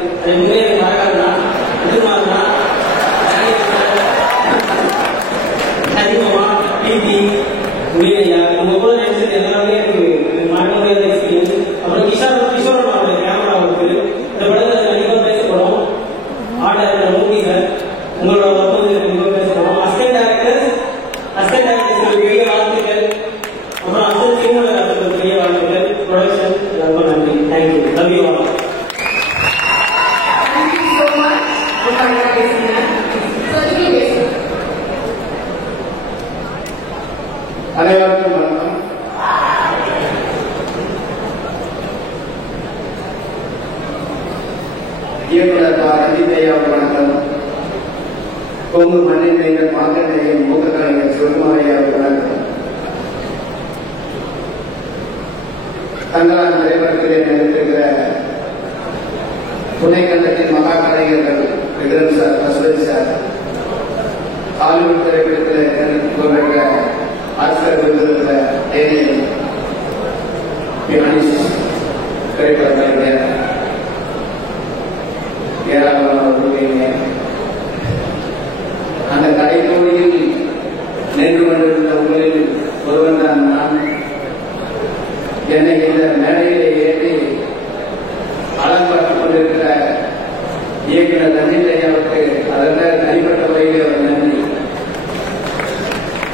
அது உண்மையை மறக்காதுன்னா எதிர்மாறுனா அதிகமா பிடி உயிரையா உங்க கூட நினைச்சது எல்லாமே எனக்கு மறக்க முடியாத எக்ஸ்பீரியன்ஸ். அப்புறம் கிஷோரன் அவருடைய கேமரா ஒர்க்கு இந்த படத்தில் கண்டிப்பாக பேசப்படும். ஆர்டர் மூவி சார் உங்களோட ஒர்க் வந்து கண்டிப்பாக பேசப்படும். அசிஸ்டன்ட் டைரக்டர்ஸ் பெரிய வாழ்த்துக்கள். அப்புறம் அசிஸ்டன்ட் சினிமாட்டோகிராஃபருக்கு பெரிய வாழ்த்துக்கள். ப்ரொடக்ஷன் ரொம்ப நன்றி. தேங்க்யூ. Love you all. அனைவருக்கும் வணக்கம். இயக்குனர் ரஞ்சித் ஐயா வணக்கம். கொங்கு மண்ணின் மாங்கண்டையின் மூத்த கலைஞர் சிவகுமார் ஐயா வணக்கம். தங்களால் திரைப்படத்திலே நடித்திருக்கிற துணைக்கண்டத்தின் மகா கலைஞர்கள் Vikram sir, Aswathi sir, Hollywood திரைப்படத்தில் நடித்துக் கொண்டிருக்கிற ஆஸ்கர் விருதுள்ள டேனியல் பியானிஸ்ட், திரைப்பட கலைஞர் ஏராளமானவர்களுடைய அந்த கடைத்தோழியில் நின்று கொண்டிருந்த உங்களில் ஒருவன் தான் நான். என்னை இந்த மேடையிலே ஏற்றி அலங்காட்டிக் கொண்டிருக்கிற இயக்குனர் ரஞ்சித் ஐயாவுக்கு அதற்கு தனிப்பட்ட வகையில் ஒரு நன்றி.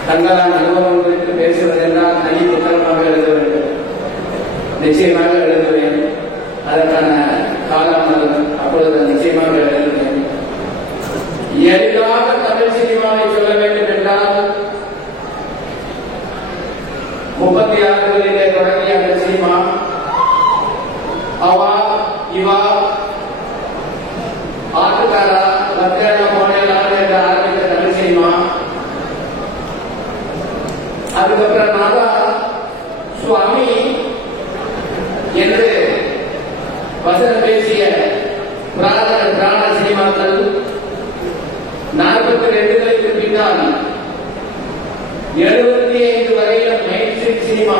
தங்களால் அனுபவம் குறித்து பேசுவதென்றால் தனி புத்தகமாக எழுத வேண்டும். நிச்சயமாக எழுதுவேன். அதற்கான காலமானது அப்பொழுது நிச்சயமாக எழுதுவேன். எளிதாக தமிழ் சினிமாவை சொல்ல வேண்டும் என்றால் 36களிலே தொடங்கிய அந்த சினிமா அவா இவா ஆட்டுக்காரா லத்தேன போனேலாம் என்று ஆரம்பித்த தமிழ் சினிமா. அதுக்கப்புறம் நாதா சுவாமி என்று வசனம் பேசிய பிராண சினிமாக்கள் 42களுக்கு பின்னால் 75 வரையிலும் மெயின் ஸ்ட்ரீம் சினிமா,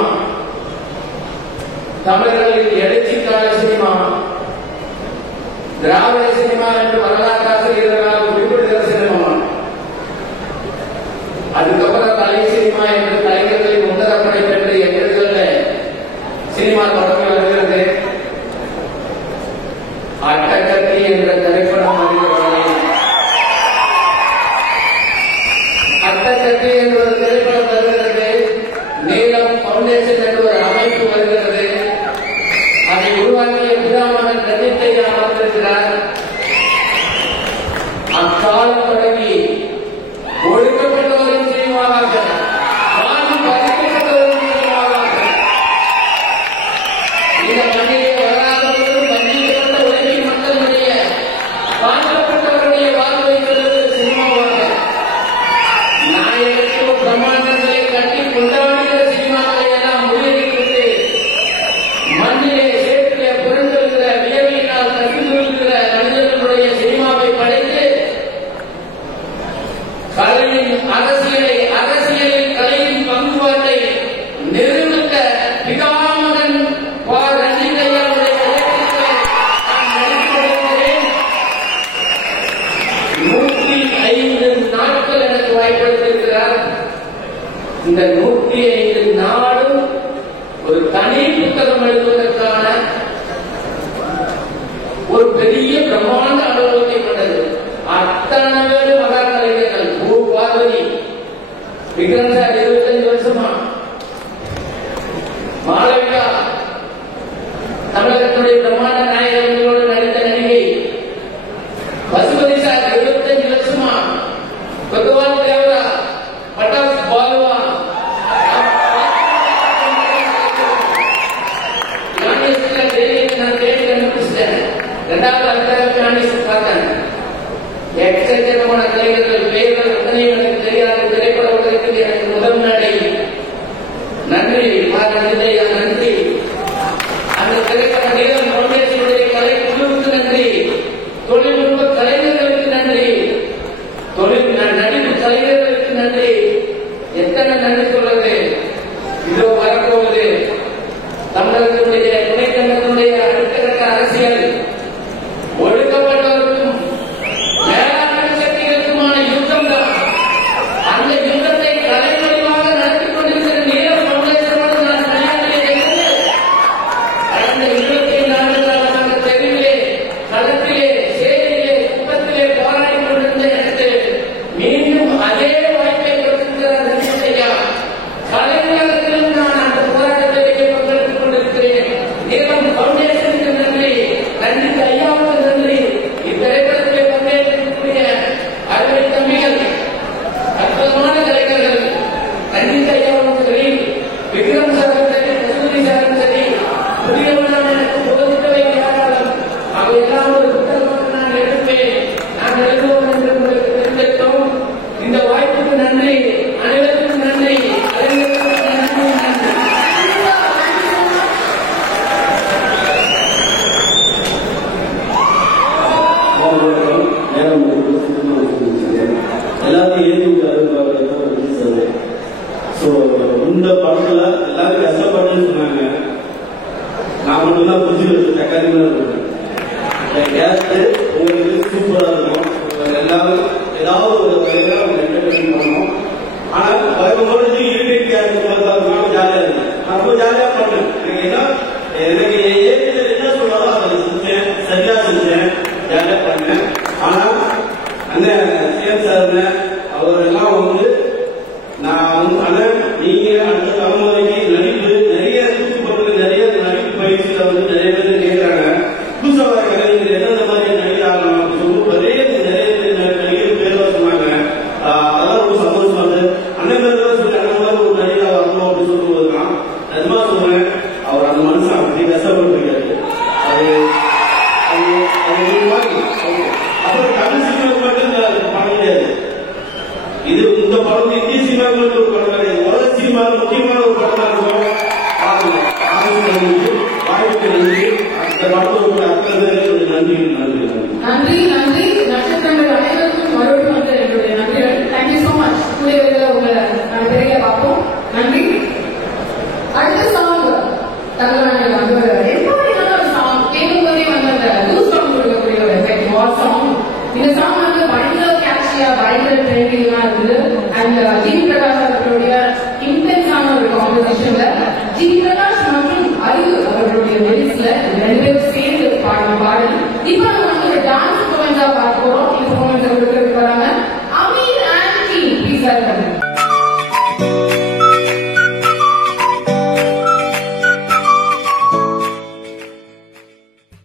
தமிழர்களின் எழுச்சிக்கால சினிமா, திராவிட சினிமா என்று வரலாற்றாசிரியர்களால் குறிப்பிடுகிற சினிமா. அதுக்கப்புறம் கலை சினிமா என்று கலைஞர்களின் உத்தரப்படை பெற்று எண்பதுகளில் சினிமா தொடங்கி வருகிறது. அட்டகத்தி என்ற திரைப்படம் வருகிறது. அட்டகத்தி என்ற ஒரு திரைப்படம் வருகிறது. நீலம் பவுண்டேஷன் என்ற ஒரு அமைப்பு வருகிறது. அதை உருவாக்கிய பிதாமகன் ரஞ்சித் ஐயா அமர்ந்திருக்கிறார். அக்காலம் தொடங்கி ஒடுக்கப்பட்டவரின் சினிமாவாக, வாங்கி பறிக்கப்பட்டவரின் சினிமாவாக, இந்த மண்ணிலே வராதவர்களும் வஞ்சிக்கப்பட்ட உலகின் மக்களுடைய தாழ்த்தப்பட்டவருடைய வாழ்வை சொல்லுவது சினிமாவாக, நாயகத்துவ பிரமாண்டங்களை கட்டி கொண்டாடுகிற சினிமாக்களை எல்லாம் முறியடிக்கிறது. மண்ணிலே சேற்றிலே புரண்டிருக்கிற வியர்வையினால் கசிந்திருக்கிற மனிதர்களுடைய சினிமாவை படைத்து கலையின் அரசியலில் கலையின் பங்குபாட்டை நிறுத்த பிதாமகன் ரஞ்சித் ஐயாவுடைய நான் நடித்திருக்கிறேன். 105 நாட்கள் எனக்கு வாய்ப்பளித்திருக்கிறார். இந்த 105 நாளும் ஒரு தனி புத்தகம் எழுதுவதற்கான ஒரு பெரிய பிரம்மாண்ட அனுபவத்தை கொண்டது. அத்தனை பேரும் மகா கலைஞர்கள். பூ பார்வதி, விக்ரம் சார் 25 வருஷமா, மாளவிகா தமிழகத்தினுடைய பிரம்மாண்ட நாயகர்களோடு நடித்த நடிகை, பசுபதி சார் 25 வருஷமா, பகவான் தேவரா, பட்டாஸ் பாலுவா, நான் தேடி கண்டுபிடிச்சிட்டேன். 2வது அர்த்தம் நானேசன் பார்த்தேன். எக்கச்சக்கமான கலைஞர்கள் பெயர்கள் எத்தனையும் எனக்கு தெரியாது. திரைப்பட உலகத்தில் எனக்கு முதல் நடை. நன்றி ரஞ்சித், நன்றி. அந்த திரைப்பட நீளம் பவுண்டேஷனுடைய கலை குழுவுக்கு நன்றி. தொழில்நுட்ப கலைஞர்களுக்கு நன்றி. நடிப்பு கலைஞர்களுக்கு நன்றி. எத்தனை நன்றி சொல்றது. இதோ வரப்போவது தமிழகத்தினுடைய துணைக்கண்டத்தினுடைய அடுத்த கட்ட அரசியல். களத்திலே சேரியிலே குப்பத்திலே போராடி கொண்டிருந்த இடத்தில் மீண்டும் அதே வாய்ப்பை கொடுத்திருக்கிறார் ரஞ்சித்தையா. கலைஞர்களும் நான் அந்த போராட்டத்திலே பங்கெடுத்துக் கொண்டிருக்கிறேன். நீலம் பவுண்டேஷனுக்கு நன்றி, ரஞ்சித் ஐயாவுக்கு நன்றி. இத்திரைப்படத்திலே பங்கேற்கக்கூடிய அறுவை தம்பிகள் அற்புதமான கலைஞர்கள். ரஞ்சித் ஐயாவும் சரி, விக்ரம் சாரும் சரி, கஸ்தூரி சாரும் சரி, புதியவனான எனக்கு போதித்தவை ஏராளம். அவை எல்லாம் ஒரு புத்தகமாக நான் எடுப்பேன். நான் எழுதுவோம் என்று உங்களுக்கு தெரிந்திருக்கிறோம். இந்த வாய்ப்புக்கு நன்றி, அனைவருக்கும் நன்றி, அறிஞர்களுக்கும் நன்றி. எல்லாத்தையும் இந்த படத்துல எல்லாரும் கஷ்டப்பட்டுன்னு சொன்னாங்க. நான் மட்டும்தான் புரிஞ்சு தக்காளி உங்களுக்கு சூப்பரா இருக்கும். எல்லாரும் ஏதாவது ஒரு வகையில என்டர்டைன் பண்ணணும். ஆனா வரும்போது ஜாலியா இருக்கு. நான் ரொம்ப ஜாலியா பண்ணேன். எனக்கு ஏற்கனவே என்ன சொல்றாரோ அதை செஞ்சேன், சரியா செஞ்சேன், ஜாலியா பண்ணேன். ஆனா அந்த சேம் சார் அவரெல்லாம் வந்து நான் நீங்க அடுத்த தலைமுறைக்கு நடிப்பு நிறைய தூத்துப்பட்டு நிறைய நடிப்பு பயிற்சியில வந்து நிறைய பேர் கேட்கிறாங்க. புதுசா வர கலைஞர் எந்தெந்த மாதிரி நடிகராகலாம் அப்படின்னு சொல்லி நிறைய பேர் நடிகர் பேர் சொன்னாங்க. அதெல்லாம் ஒரு சந்தோஷமா இருக்கு. அண்ணன் பேர் சொல்லி அந்த மாதிரி ஒரு நடிகராக வரணும் அப்படின்னு சொல்லும்போது தான் நிஜமா சொல்றேன், அவர் அந்த மனுஷன் அப்படி கஷ்டப்பட்டுருக்காரு. அப்புறம் தமிழ் சினிமாவுக்கு மட்டும் பண்ண முடியாது. இது இந்த படம் இந்திய சினிமாவுக்கு ஒரு படம் கிடையாது, உலக சினிமாவில் முக்கியமான ஒரு படமா இருக்கும். வாய்ப்பு நன்றி. அந்த படத்தோட அத்தனை பேருக்கு நன்றி நன்றி நன்றி நன்றி. நட்சத்திரங்கள் அனைவருக்கும் மறுபடியும் வந்து என்னுடைய நன்றிகள். Thank you so much. கூடிய உங்களை நான் பெரிய பார்ப்போம். நன்றி. அடுத்த சாங் தங்கராணி வந்து எப்படியான ஒரு சாங் கேட்கும்போதே வந்து அந்த லூஸ் சாங் கொடுக்கக்கூடிய ஒரு எஃபெக்ட் வால் சாங். இந்த சாங் வந்து பயங்கர கேட்சியா பயங்கர ட்ரெண்டிங்கா இருக்குது. அண்ட் ஜி பிரகாஷ் அவர்களுடைய இன்டென்ஸான ஒரு காம்போசிஷன்ல ஜி பிரகாஷ் மற்றும் அறிவு அவர்களுடைய லிரிக்ஸ்ல ரெண்டு பேரும் சேர்ந்து பாடின பாடல். இப்ப நம்ம வந்து ஒரு டான்ஸ் மூமெண்டா பார்க்க போறோம்.